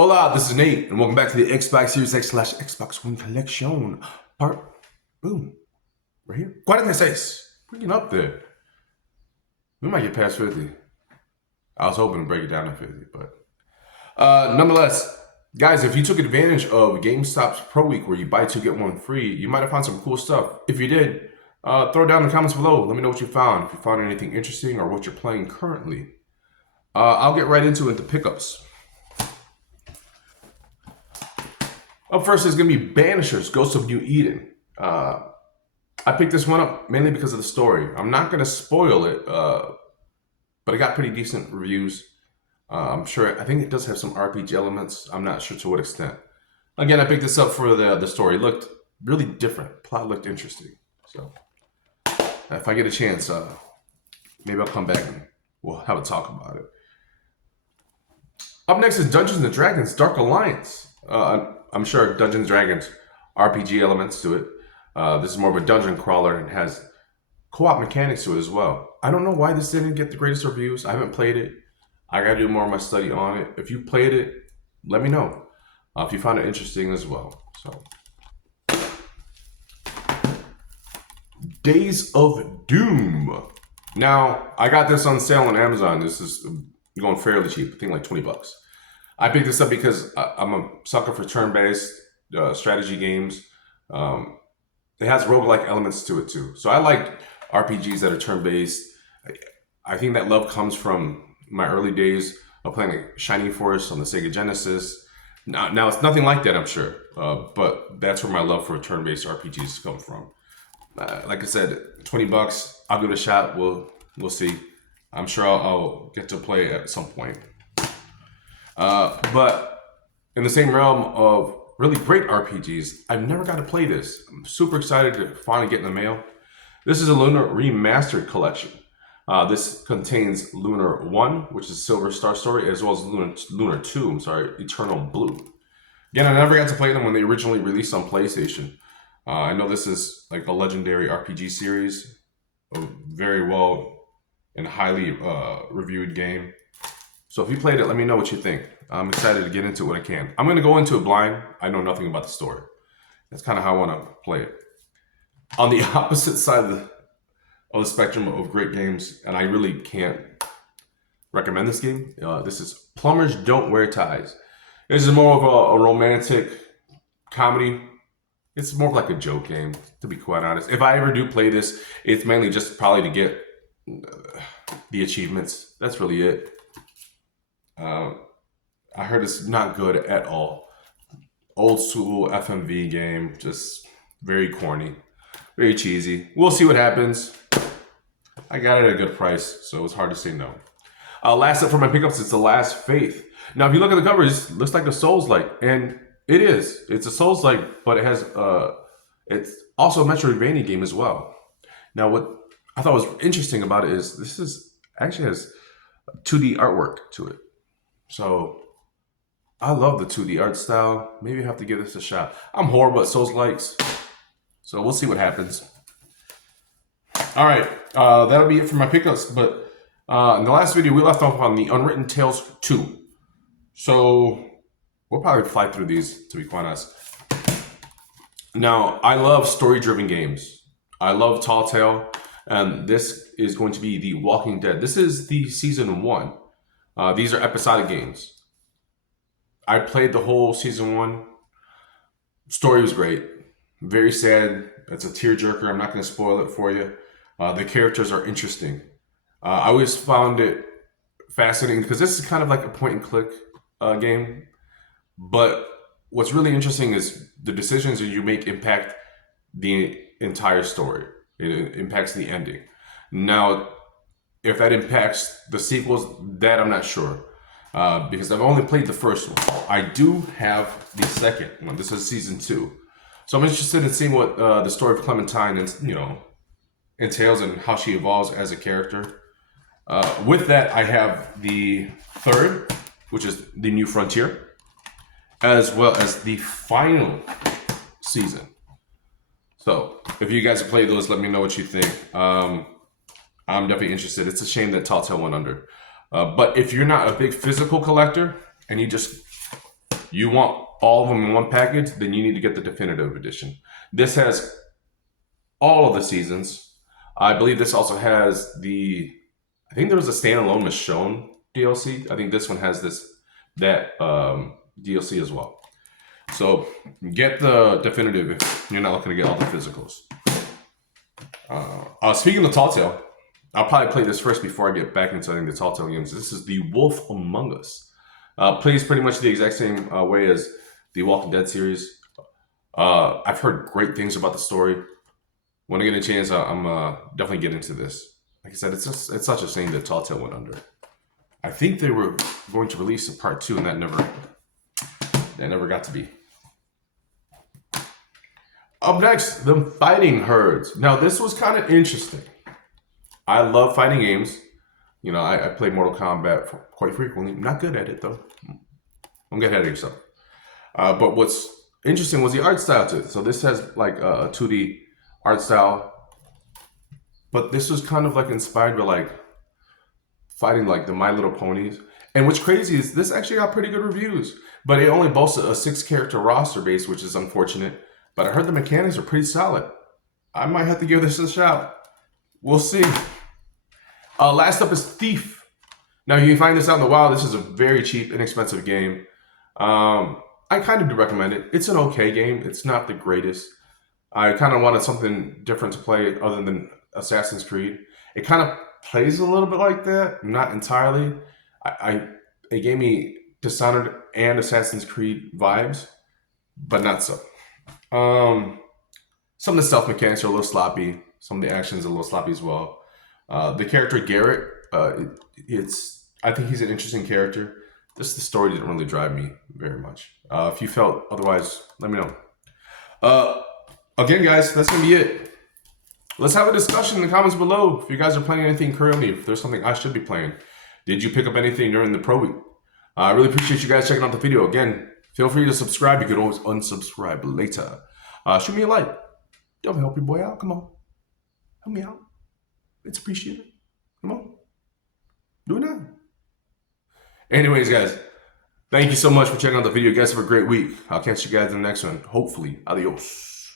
Hola, this is Nate, and welcome back to the Xbox Series X / Xbox One Collection. Boom, right here. Cuarenta Seis. We're getting up there. We might get past 50. I was hoping to break it down to 50, but nonetheless, guys, if you took advantage of GameStop's Pro Week where you buy two, get one free, you might have found some cool stuff. If you did, throw it down in the comments below. Let me know what you found. If you found anything interesting or what you're playing currently. I'll get right into it, the pickups. Up first is going to be Banishers, Ghosts of New Eden. I picked this one up mainly because of the story. I'm not going to spoil it, but it got pretty decent reviews. I think it does have some RPG elements. I'm not sure to what extent. Again, I picked this up for the story. It looked really different. Plot looked interesting. So if I get a chance, maybe I'll come back and we'll have a talk about it. Up next is Dungeons & Dragons Dark Alliance. I'm sure Dungeons & Dragons RPG elements to it. This is more of a dungeon crawler and has co-op mechanics to it as well. I don't know why this didn't get the greatest reviews. I haven't played it. I gotta do more of my study on it. If you played it, let me know. If you found it interesting as well. So, Days of Doom. Now, I got this on sale on Amazon. This is going fairly cheap. I think like 20 bucks. I picked this up because I'm a sucker for turn-based strategy games. It has roguelike elements to it too. So I like RPGs that are turn-based. I think that love comes from my early days of playing like Shining Force on the Sega Genesis. Now it's nothing like that, I'm sure. But that's where my love for turn-based RPGs come from. Like I said, 20 bucks. I'll give it a shot. We'll see. I'm sure I'll get to play at some point. But in the same realm of really great RPGs, I've never got to play this. I'm super excited to finally get in the mail. This is a Lunar Remastered collection. This contains Lunar 1, which is Silver Star Story, as well as Lunar 2, Eternal Blue. Again, I never got to play them when they originally released on PlayStation. I know this is like a legendary RPG series, a very well and highly reviewed game. So if you played it, let me know what you think. I'm excited to get into it when I can. I'm going to go into it blind. I know nothing about the story. That's kind of how I want to play it. On the opposite side of the spectrum of great games, and I really can't recommend this game. This is Plumbers Don't Wear Ties. This is more of a romantic comedy. It's more of like a joke game, to be quite honest. If I ever do play this, it's mainly just probably to get the achievements. That's really it. I heard it's not good at all. Old school FMV game, just very corny, very cheesy. We'll see what happens. I got it at a good price, so it's hard to say no. Last up for my pickups is The Last Faith. Now, if you look at the cover, it looks like a Souls-like, and it is. It's a Souls-like, but it has it's also a Metroidvania game as well. Now, what I thought was interesting about it is this is actually has 2D artwork to it. So I love the 2D art style. Maybe I have to give this a shot. I'm horrible at Souls-likes, so we'll see what happens. All right, that'll be it for my pickups. But in the last video, we left off on the Unwritten Tales 2. So we'll probably fly through these, to be quite honest. Now, I love story-driven games. I love Tall Tale, and this is going to be The Walking Dead. This is the Season 1. These are episodic games. I played the whole Season 1. Story was great. Very sad. It's a tearjerker. I'm not going to spoil it for you. The characters are interesting. I always found it fascinating because this is kind of like a point-and-click game. But what's really interesting is the decisions that you make impact the entire story. It impacts the ending. Now, if that impacts the sequels, that I'm not sure. Because I've only played the first one. I do have the second one. This is Season 2. So I'm interested in seeing what the story of Clementine entails and how she evolves as a character. With that, I have the third, which is The New Frontier, as well as the final season. So if you guys have played those, let me know what you think. I'm definitely interested. It's a shame that Tall Tale went under. But if you're not a big physical collector and you just you want all of them in one package, then you need to get the definitive edition. This has all of the seasons. I believe this also has I think there was a standalone Michonne DLC. I think this one has that DLC as well. So get the definitive if you're not looking to get all the physicals. Speaking of Tall Tale, I'll probably play this first before I get back into the Tall Tale games. This is The Wolf Among Us. Plays pretty much the exact same way as the Walking Dead series. I've heard great things about the story. When I get a chance, I'm definitely getting into this. Like I said, it's such a shame that Tall Tale went under. I think they were going to release a part 2, and that never got to be. Up next, the Fighting Herds. Now, this was kind of interesting. I love fighting games. You know, I play Mortal Kombat quite frequently. I'm not good at it, though. Don't get ahead of yourself. But what's interesting was the art style to it. So this has like a 2D art style. But this was kind of like inspired by like fighting like the My Little Ponies. And what's crazy is this actually got pretty good reviews. But it only boasts a 6-character roster base, which is unfortunate. But I heard the mechanics are pretty solid. I might have to give this a shot. We'll see. Last up is Thief. Now, you can find this out in the wild. This is a very cheap, inexpensive game. I kind of do recommend it. It's an okay game. It's not the greatest. I kind of wanted something different to play other than Assassin's Creed. It kind of plays a little bit like that. Not entirely. It gave me Dishonored and Assassin's Creed vibes, but not so. Some of the stealth mechanics are a little sloppy. Some of the actions are a little sloppy as well. The character Garrett, I think he's an interesting character. The story didn't really drive me very much. If you felt otherwise, let me know. Again, guys, that's gonna be it. Let's have a discussion in the comments below. If you guys are playing anything currently, if there's something I should be playing, did you pick up anything during the Pro Week? I really appreciate you guys checking out the video. Again, feel free to subscribe. You can always unsubscribe later. Shoot me a like. Don't help your boy out. Come on. Help me out. It's appreciated. Come on. Do it now. Anyways, guys, thank you so much for checking out the video. You guys have a great week. I'll catch you guys in the next one. Hopefully. Adios.